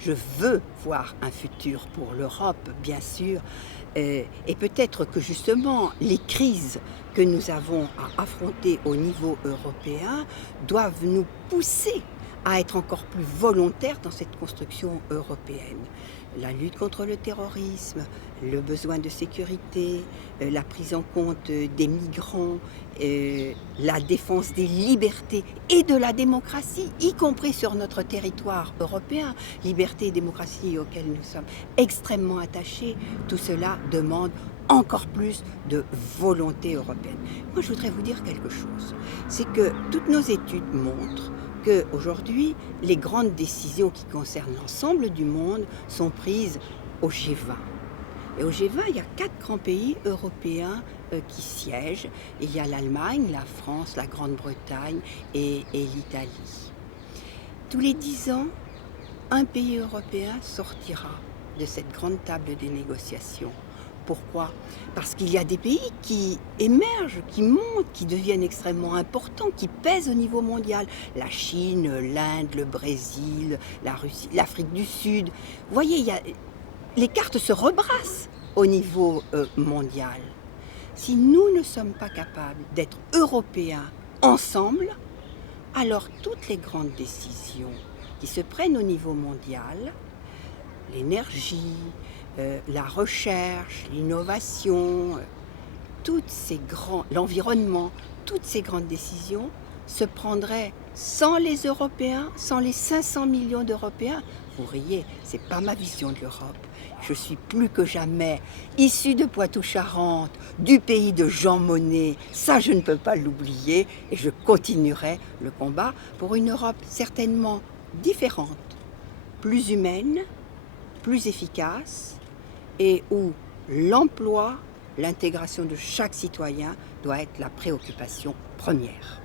Je veux voir un futur pour l'Europe, bien sûr, et peut-être que justement les crises que nous avons à affronter au niveau européen doivent nous pousser à être encore plus volontaires dans cette construction européenne. La lutte contre le terrorisme, le besoin de sécurité, la prise en compte des migrants, la défense des libertés et de la démocratie, y compris sur notre territoire européen, liberté et démocratie auxquelles nous sommes extrêmement attachés, tout cela demande encore plus de volonté européenne. Moi, je voudrais vous dire quelque chose. C'est que toutes nos études montrent qu'aujourd'hui, les grandes décisions qui concernent l'ensemble du monde sont prises au G20. Et au G20, il y a 4 grands pays européens qui siègent. Il y a l'Allemagne, la France, la Grande-Bretagne et l'Italie. Tous les 10 ans, un pays européen sortira de cette grande table des négociations. Pourquoi? Parce qu'il y a des pays qui émergent, qui montent, qui deviennent extrêmement importants, qui pèsent au niveau mondial. La Chine, l'Inde, le Brésil, la Russie, l'Afrique du Sud. Vous voyez, les cartes se rebrassent au niveau mondial. Si nous ne sommes pas capables d'être européens ensemble, alors toutes les grandes décisions qui se prennent au niveau mondial, l'énergie, la recherche, l'innovation, l'environnement, toutes ces grandes décisions se prendraient sans les Européens, sans les 500 millions d'Européens. Vous riez, c'est pas ma vision de l'Europe. Je suis plus que jamais issue de Poitou-Charentes, du pays de Jean Monnet. Ça, je ne peux pas l'oublier et je continuerai le combat pour une Europe certainement différente, plus humaine, plus efficace et où l'emploi, l'intégration de chaque citoyen doit être la préoccupation première.